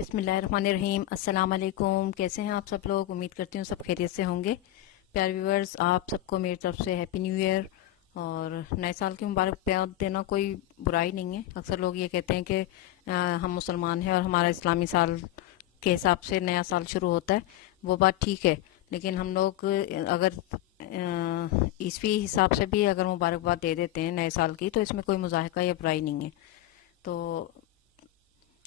बिस्मिल्लाहिर्रहमानिर्रहीम। अस्सलाम वालेकुम। कैसे हैं आप सब लोग? उम्मीद करती हूँ सब खैरियत से होंगे। प्यारे व्यूवर्स, आप सबको मेरी तरफ से हैप्पी न्यू ईयर और नए साल की मुबारकबाद देना कोई बुराई नहीं है। अक्सर लोग ये कहते हैं कि हम मुसलमान हैं और हमारा इस्लामी साल के हिसाब से नया साल शुरू होता है। वो बात ठीक है, लेकिन हम लोग अगर ईसवी हिसाब से भी अगर मुबारकबाद दे देते हैं नए साल की, तो इसमें कोई मुजाहिका या बुराई नहीं है। तो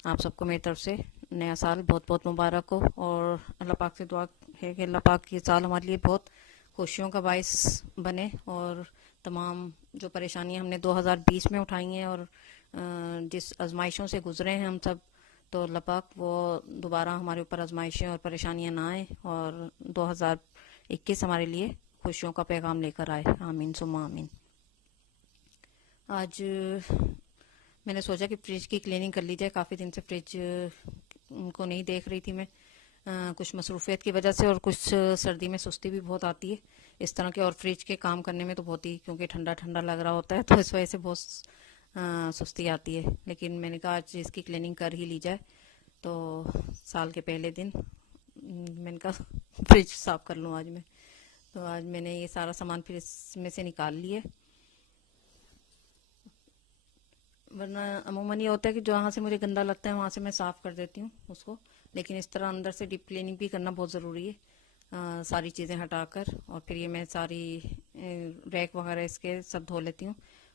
आप सबको मेरी तरफ से नया साल बहुत बहुत मुबारक हो और अल्लाह पाक से दुआ है कि अल्लाह पाक ये साल हमारे लिए बहुत खुशियों का बायस बने और तमाम जो परेशानियां हमने 2020 में उठाई हैं और जिस आजमाइशों से गुजरे हैं हम सब, तो अल्लाह पाक वो दोबारा हमारे ऊपर आजमाइशें और परेशानियां ना आए और 2021 हमारे लिए खुशियों का पैगाम लेकर आए। आमीन सुम्मा आमीन। आज मैंने सोचा कि फ्रिज की क्लीनिंग कर ली जाए। काफ़ी दिन से फ्रिज को नहीं देख रही थी मैं, कुछ मसरूफियत की वजह से और कुछ सर्दी में सुस्ती भी बहुत आती है इस तरह के, और फ्रिज के काम करने में तो बहुत ही, क्योंकि ठंडा ठंडा लग रहा होता है तो इस वजह से बहुत सुस्ती आती है। लेकिन मैंने कहा आज इसकी क्लीनिंग कर ही ली जाए। तो साल के पहले दिन मैंने कहा फ्रिज साफ कर लूँ आज मैं। तो आज मैंने ये सारा सामान फिर इसमें से निकाल लिया। वरना अमूमन ये होता है कि जहाँ से मुझे गंदा लगता है वहाँ से मैं साफ़ कर देती हूँ उसको, लेकिन इस तरह अंदर से डीप क्लीनिंग भी करना बहुत ज़रूरी है। सारी चीज़ें हटाकर और फिर ये मैं सारी रैक वगैरह इसके सब धो लेती हूँ।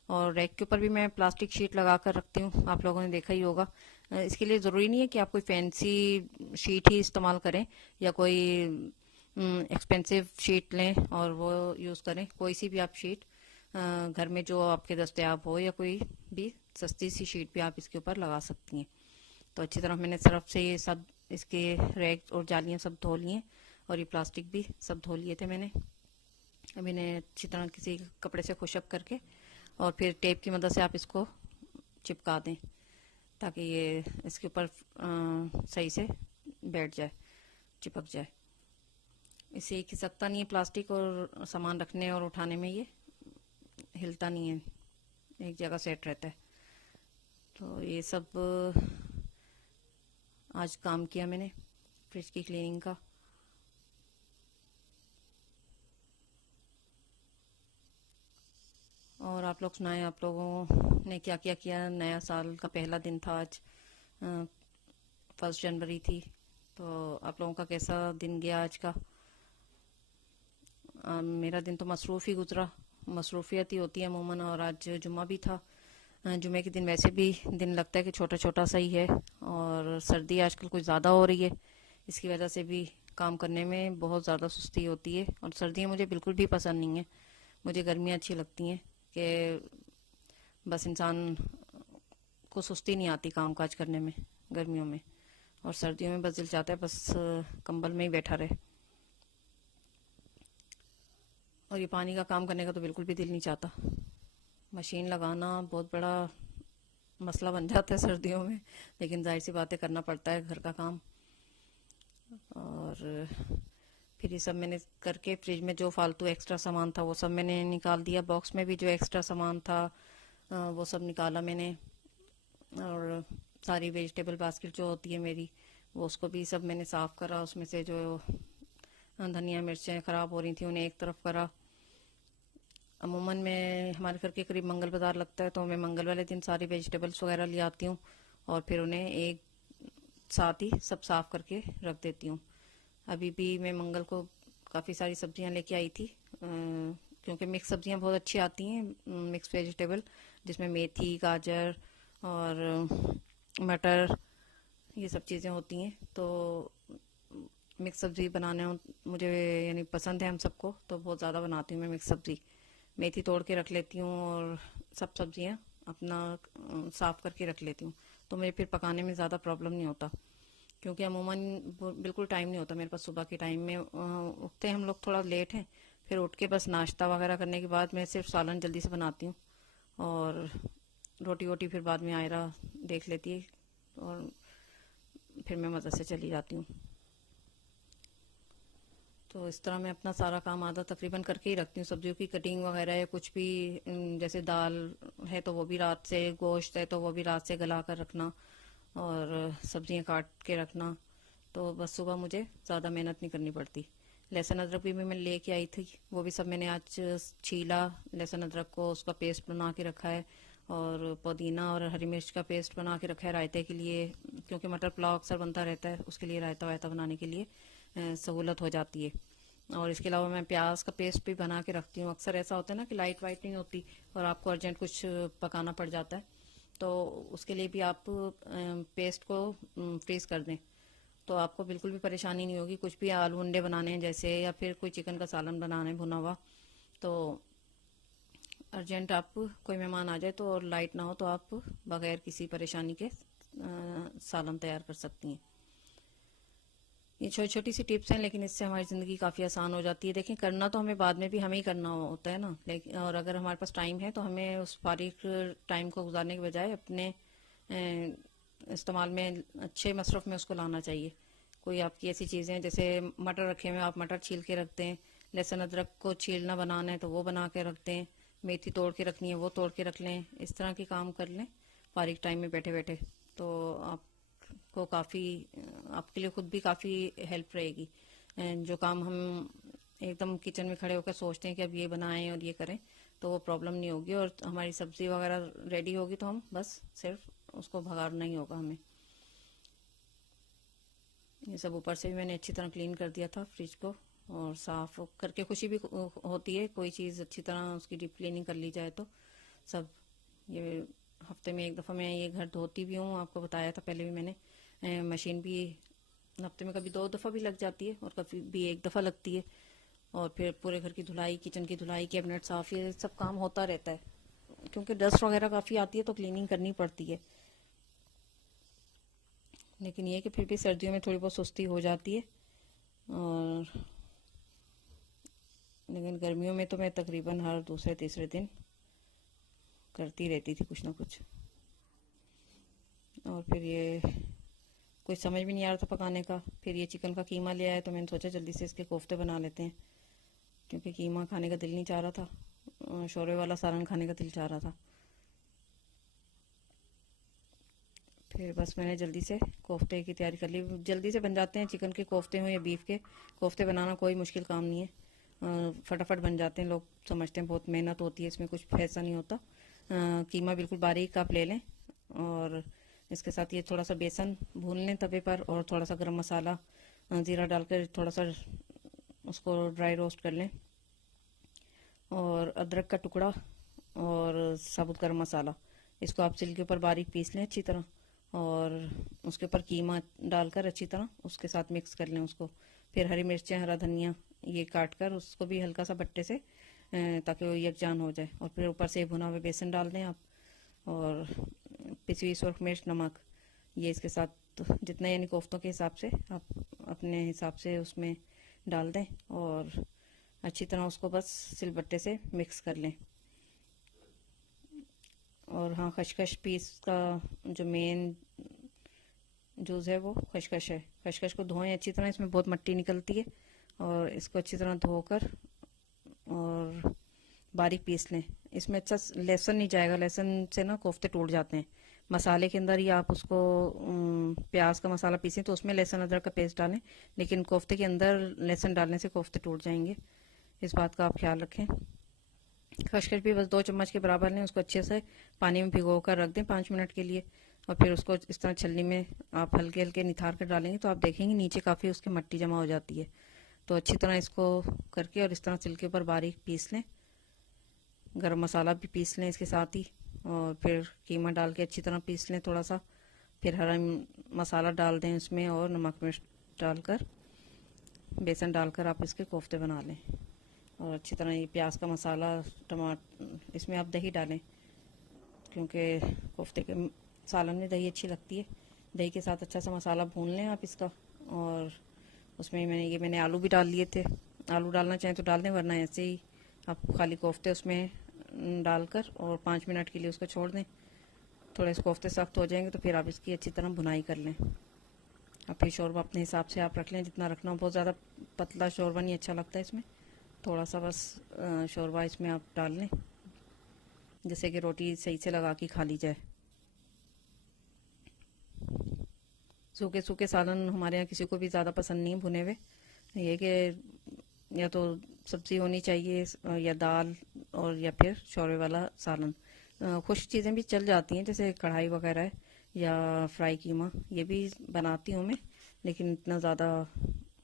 और रैक के ऊपर भी मैं प्लास्टिक शीट लगा कर रखती हूँ, आप लोगों ने देखा ही होगा। इसके लिए ज़रूरी नहीं है कि आप कोई फैंसी शीट ही इस्तेमाल करें या कोई एक्सपेंसिव शीट लें और वो यूज़ करें। कोई सी भी आप शीट घर में जो आपके दस्तयाब हो या कोई भी सस्ती सी शीट भी आप इसके ऊपर लगा सकती हैं। तो अच्छी तरह मैंने सरफ से ये सब इसके रैक और जालियाँ सब धो लिए और ये प्लास्टिक भी सब धो लिए थे मैंने। अब इन्हें अच्छी तरह किसी कपड़े से खुशक करके और फिर टेप की मदद से आप इसको चिपका दें ताकि ये इसके ऊपर सही से बैठ जाए, चिपक जाए। इसे खिसकता नहीं है प्लास्टिक, और सामान रखने और उठाने में ये हिलता नहीं है, एक जगह सेट रहता है। तो ये सब आज काम किया मैंने फ्रिज की क्लीनिंग का। और आप लोग सुनाएं, आप लोगों ने क्या क्या किया। नया साल का पहला दिन था आज, 1 जनवरी थी। तो आप लोगों का कैसा दिन गया आज का? मेरा दिन तो मसरूफ़ ही गुजरा, मसरूफियत ही होती है अमूमन। और आज जुम्मा भी था। जुमे के दिन वैसे भी दिन लगता है कि छोटा छोटा सा ही है, और सर्दी आजकल कुछ ज़्यादा हो रही है, इसकी वजह से भी काम करने में बहुत ज़्यादा सुस्ती होती है। और सर्दियाँ मुझे बिल्कुल भी पसंद नहीं है, मुझे गर्मियाँ अच्छी लगती हैं कि बस इंसान को सुस्ती नहीं आती काम काज करने में गर्मियों में। और सर्दियों में बस दिल चाहता है बस कंबल में ही बैठा रहे। और ये पानी का काम करने का तो बिल्कुल भी दिल नहीं चाहता। मशीन लगाना बहुत बड़ा मसला बन जाता है सर्दियों में, लेकिन जाहिर सी बातें करना पड़ता है घर का काम। और फिर ये सब मैंने करके फ्रिज में जो फालतू एक्स्ट्रा सामान था वो सब मैंने निकाल दिया। बॉक्स में भी जो एक्स्ट्रा सामान था वो सब निकाला मैंने। और सारी वेजिटेबल बास्केट जो होती है मेरी, वो उसको भी सब मैंने साफ़ करा। उसमें से जो धनिया मिर्चें ख़राब हो रही थी उन्हें एक तरफ करा। अमूमन मैं, हमारे घर के करीब मंगल बाज़ार लगता है, तो मैं मंगल वाले दिन सारी वेजिटेबल्स वगैरह ले आती हूँ और फिर उन्हें एक साथ ही सब साफ़ करके रख देती हूँ। अभी भी मैं मंगल को काफ़ी सारी सब्जियाँ लेके आई थी, क्योंकि मिक्स सब्जियाँ बहुत अच्छी आती हैं, मिक्स वेजिटेबल, जिसमें मेथी, गाजर और मटर, ये सब चीज़ें होती हैं। तो मिक्स सब्ज़ी बनाने मुझे यानी पसंद है हम सबको, तो बहुत ज़्यादा बनाती हूँ मैं मिक्स सब्ज़ी। मेथी तोड़ के रख लेती हूँ और सब सब्जियाँ अपना साफ़ करके रख लेती हूँ, तो मुझे फिर पकाने में ज़्यादा प्रॉब्लम नहीं होता। क्योंकि अमूमन बिल्कुल टाइम नहीं होता मेरे पास सुबह के टाइम में। उठते हैं हम लोग थोड़ा लेट हैं, फिर उठ के बस नाश्ता वगैरह करने के बाद मैं सिर्फ सालन जल्दी से बनाती हूँ और रोटी वोटी फिर बाद में आयरा देख लेती है और फिर मैं मज़े से चली जाती हूँ। तो इस तरह मैं अपना सारा काम आधा तकरीबन करके ही रखती हूँ। सब्जियों की कटिंग वगैरह या कुछ भी, जैसे दाल है तो वो भी रात से, गोश्त है तो वो भी रात से गला कर रखना, और सब्जियां काट के रखना, तो बस सुबह मुझे ज़्यादा मेहनत नहीं करनी पड़ती। लहसुन अदरक भी मैं लेके आई थी, वो भी सब मैंने आज छीला। लहसुन अदरक को उसका पेस्ट बना के रखा है, और पुदीना और हरी मिर्च का पेस्ट बना के रखा है रायते के लिए, क्योंकि मटर पुलाव अक्सर बनता रहता है, उसके लिए रायता वायता बनाने के लिए सहूलत हो जाती है। और इसके अलावा मैं प्याज का पेस्ट भी बना के रखती हूँ। अक्सर ऐसा होता है ना कि लाइट वाइट नहीं होती और आपको अर्जेंट कुछ पकाना पड़ जाता है, तो उसके लिए भी आप पेस्ट को फ्रीज कर दें, तो आपको बिल्कुल भी परेशानी नहीं होगी। कुछ भी आलू अंडे बनाने हैं जैसे, या फिर कोई चिकन का सालन बनाना है भुना हुआ, तो अर्जेंट आप कोई मेहमान आ जाए तो और लाइट ना हो तो आप बगैर किसी परेशानी के सालन तैयार कर सकती हैं। ये छोटी छोटी सी टिप्स हैं, लेकिन इससे हमारी ज़िंदगी काफ़ी आसान हो जाती है। देखें, करना तो हमें बाद में भी हमें ही करना होता है ना, लेकिन और अगर हमारे पास टाइम है तो हमें उस फारिग टाइम को गुजारने के बजाय अपने इस्तेमाल में, अच्छे मसरफ में उसको लाना चाहिए। कोई आपकी ऐसी चीज़ें हैं जैसे मटर रखे हुए, आप मटर छील के रखते हैं, लहसुन अदरक को छीलना बनाना है तो वो बना के रखते हैं, मेथी तोड़ के रखनी है वो तोड़ के रख लें, इस तरह के काम कर लें फारिग टाइम में बैठे बैठे, तो आपको काफ़ी, आपके लिए खुद भी काफ़ी हेल्प रहेगी। जो काम हम एकदम किचन में खड़े होकर सोचते हैं कि अब ये बनाएं और ये करें, तो वो प्रॉब्लम नहीं होगी, और हमारी सब्जी वगैरह रेडी होगी तो हम बस सिर्फ उसको भगाना ही होगा हमें। ये सब ऊपर से भी मैंने अच्छी तरह क्लीन कर दिया था फ्रिज को, और साफ करके खुशी भी होती है, कोई चीज़ अच्छी तरह उसकी डीप क्लीनिंग कर ली जाए तो सब। ये हफ्ते में एक दफ़ा मैं ये घर धोती भी हूँ, आपको बताया था पहले भी मैंने। मशीन भी हफ्ते में कभी 2 दफ़ा भी लग जाती है और कभी भी एक दफ़ा लगती है, और फिर पूरे घर की धुलाई, किचन की धुलाई, कैबिनेट साफ, ये सब काम होता रहता है, क्योंकि डस्ट वगैरह काफ़ी आती है तो क्लीनिंग करनी पड़ती है। लेकिन ये कि फिर भी सर्दियों में थोड़ी बहुत सुस्ती हो जाती है, और लेकिन गर्मियों में तो मैं तकरीबन हर दूसरे तीसरे दिन करती रहती थी कुछ ना कुछ। और फिर ये कुछ समझ भी नहीं आ रहा था पकाने का, फिर ये चिकन का कीमा ले आया तो मैंने सोचा जल्दी से इसके कोफ्ते बना लेते हैं, क्योंकि कीमा खाने का दिल नहीं चाह रहा था, शोरबे वाला सालन खाने का दिल चाह रहा था। फिर बस मैंने जल्दी से कोफ्ते की तैयारी कर ली। जल्दी से बन जाते हैं, चिकन के कोफ्ते हों या बीफ के कोफ्ते, बनाना कोई मुश्किल काम नहीं है, फटाफट बन जाते हैं। लोग समझते हैं बहुत मेहनत होती है इसमें, कुछ ऐसा नहीं होता। कीमा बिल्कुल बारीक आप ले लें, और इसके साथ ये थोड़ा सा बेसन भून लें तवे पर, और थोड़ा सा गरम मसाला, ज़ीरा डालकर थोड़ा सा उसको ड्राई रोस्ट कर लें, और अदरक का टुकड़ा और साबुत गरम मसाला, इसको आप सिल के ऊपर बारीक पीस लें अच्छी तरह, और उसके ऊपर कीमा डालकर अच्छी तरह उसके साथ मिक्स कर लें उसको। फिर हरी मिर्चें, हरा धनिया ये काट कर उसको भी हल्का सा भट्टे से, ताकि वो यकजान हो जाए, और फिर ऊपर से भुना हुआ बेसन डाल दें आप, और पिसी हुई सुरख मिर्च, नमक, ये इसके साथ जितना यानी कोफ्तों के हिसाब से आप अपने हिसाब से उसमें डाल दें, और अच्छी तरह उसको बस सिलबट्टे से मिक्स कर लें। और हाँ, खशखश भी इसका जो मेन जूस है वो खशखश है। खशखश को धोएं अच्छी तरह, इसमें बहुत मिट्टी निकलती है, और इसको अच्छी तरह धोकर और बारीक पीस लें। इसमें अच्छा लहसुन नहीं जाएगा, लहसुन से ना कोफ्ते टूट जाते हैं। मसाले के अंदर ही आप उसको प्याज का मसाला पीसें तो उसमें लहसुन अदरक का पेस्ट डालें, लेकिन कोफ्ते के अंदर लहसुन डालने से कोफ्ते टूट जाएंगे, इस बात का आप ख्याल रखें। खसखस भी बस 2 चम्मच के बराबर लें, उसको अच्छे से पानी में भिगो कर रख दें 5 मिनट के लिए, और फिर उसको इस तरह छलनी में आप हल्के हल्के निथार कर डालेंगे तो आप देखेंगे नीचे काफ़ी उसकी मिट्टी जमा हो जाती है। तो अच्छी तरह इसको करके और इस तरह छिलके पर बारीक पीस लें। गरम मसाला भी पीस लें इसके साथ ही, और फिर कीमा डाल के अच्छी तरह पीस लें थोड़ा सा। फिर हरा मसाला डाल दें उसमें, और नमक मिर्च डालकर, बेसन डालकर आप इसके कोफ्ते बना लें। और अच्छी तरह ये प्याज का मसाला, टमाटर, इसमें आप दही डालें, क्योंकि कोफ्ते के सालन में दही अच्छी लगती है। दही के साथ अच्छा सा मसाला भून लें आप इसका, और उसमें मैंने आलू भी डाल लिए थे। आलू डालना चाहें तो डाल दें, वरना ऐसे ही आप खाली कोफ्ते उसमें डालकर और 5 मिनट के लिए उसको छोड़ दें। थोड़े से कोफ्ते सख्त हो जाएंगे तो फिर आप इसकी अच्छी तरह भुनाई कर लें। और फिर शोरबा अपने हिसाब से आप रख लें, जितना रखना हो। बहुत ज़्यादा पतला शोरबा नहीं अच्छा लगता है इसमें, थोड़ा सा बस शोरबा इसमें आप डाल लें, जैसे कि रोटी सही से लगा के खा ली जाए। सूखे सूखे सालन हमारे यहाँ किसी को भी ज़्यादा पसंद नहीं है भुने हुए। ये कि या तो सब्जी होनी चाहिए या दाल, और या फिर शोरबे वाला सालन। खुश्क चीज़ें भी चल जाती हैं, जैसे कढ़ाई वगैरह है या फ्राई कीमा, ये भी बनाती हूँ मैं, लेकिन इतना ज़्यादा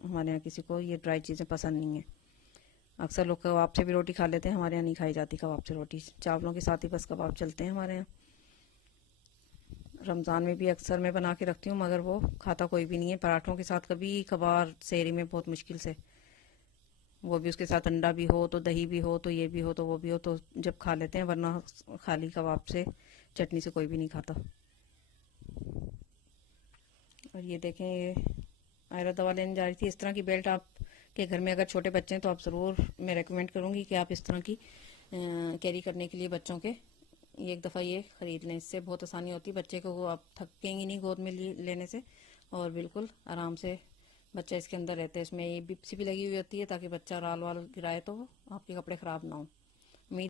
हमारे यहाँ किसी को ये ड्राई चीज़ें पसंद नहीं है। अक्सर लोग कबाब से भी रोटी खा लेते हैं, हमारे यहाँ नहीं खाई जाती कबाब से रोटी, चावलों के साथ ही बस कबाब चलते हैं हमारे यहाँ। रमज़ान में भी अक्सर मैं बना के रखती हूँ, मगर वो खाता कोई भी नहीं है। पराठों के साथ कभी कभार सेहरी में बहुत मुश्किल से, वो भी उसके साथ अंडा भी हो तो, दही भी हो तो, ये भी हो तो, वो भी हो तो जब खा लेते हैं, वरना खाली कबाब से चटनी से कोई भी नहीं खाता। और ये देखें, ये आयरा दवा लेने जा रही थी। इस तरह की बेल्ट आप के घर में अगर छोटे बच्चे हैं तो आप ज़रूर, मैं रेकमेंड करूँगी कि आप इस तरह की कैरी करने के लिए बच्चों के एक दफ़ा ये ख़रीद लें। इससे बहुत आसानी होती है बच्चे को, आप थकेंगी नहीं गोद में लेने से, और बिल्कुल आराम से बच्चा इसके अंदर रहता है। इसमें ये बिप्सी भी लगी हुई होती है ताकि बच्चा राल वाल गिराए तो आपके कपड़े ख़राब ना हो। उम्मीद